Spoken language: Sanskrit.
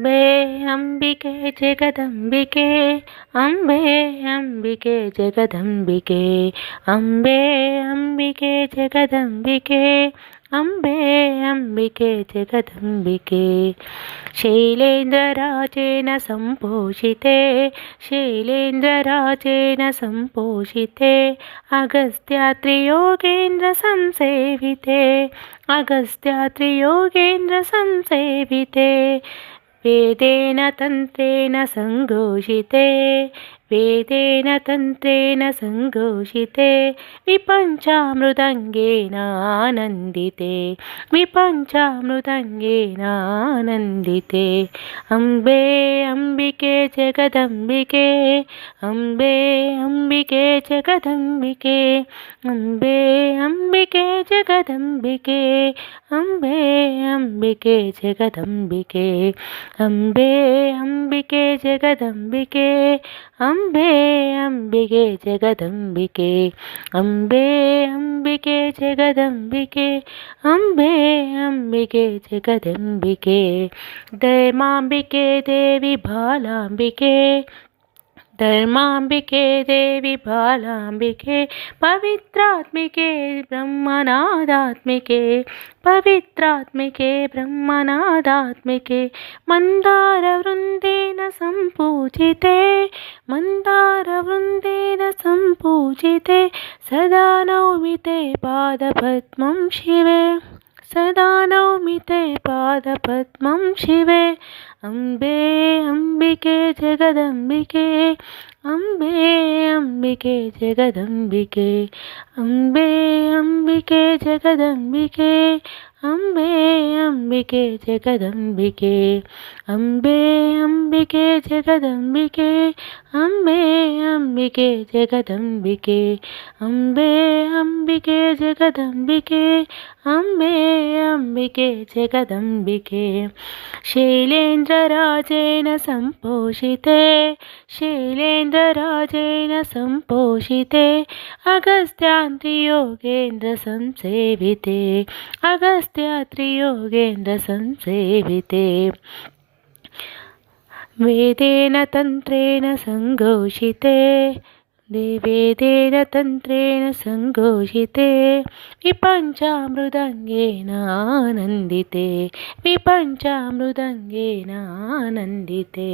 अम्बे अम्बिके जगदम्बिके अम्बे अम्बिके जगदम्बिके अम्बे अम्बिके जगदम्बिके अम्बे अम्बिके जगदम्बिके शैलेन्द्रराजेन सम्पोषिते शैलेन्द्रराजेन सम्पोषिते अगस्त्यात्रियोगेन्द्रसंसेविते अगस्त्यात्रियोगेन्द्रसंसेविते वेदेन तन्त्रेण सङ्घोषिते वेदेन तन्त्रेण सङ्घोषिते विपञ्चामृदङ्गेन आनन्दिते विपञ्चामृदङ्गेन आनन्दिते अम्बे अम्बिके जगदम्बिके अम्बे अम्बिके जगदम्बिके अम्बे अम्बिके जगदम्बिके अम्बे अम्बिके जगदम्बिके अम्बे अम्बिके जगदम्बिके अम्बे अम्बिके जगदम्बिके अम्बे अम्बिके जगदम्बिके अम्बे अम्बिके जगदम्बिके धर्माम्बिके देवी बालाम्बिके धर्माम्बिके देवी बालाम्बिके पवित्रात्मिके ब्रह्मनादात्मिके पवित्रात्मिके ब्रह्मनादात्मिके मन्दारवृन्देन सम्पूजिते मन्दारवृन्देन सम्पूजिते सदा नौमि ते पादपद्मं शिवे सदा नौमि ते पादपद्मं शिवे अम्बे अम्बिके जगदम्बिके अम्बे अम्बिके जगदम्बिके अम्बे अम्बिके जगदम्बिके अम्बे अम्बिके जगदम्बिके अम्बे अम्बिके जगदम्बिके अम्बे अम्बिके जगदम्बिके अम्बे अम्बिके जगदम्बिके अम्बे अम्बिके जगदम्बिके शैलेन्द्रराजेन सम्पोषिते शैलेन्द्रराजेन सम्पोषिते अगस्त्यात्रियोगेन्द्रसंसेविते अगस्त्यात्रियोगेन्द्रसंसेविते वेदेन तन्त्रेण सङ्घोषिते वेदेन तन्त्रेण सङ्घोषिते विपञ्चामृदङ्गेन आनन्दिते विपञ्चामृदङ्गेन आनन्दिते।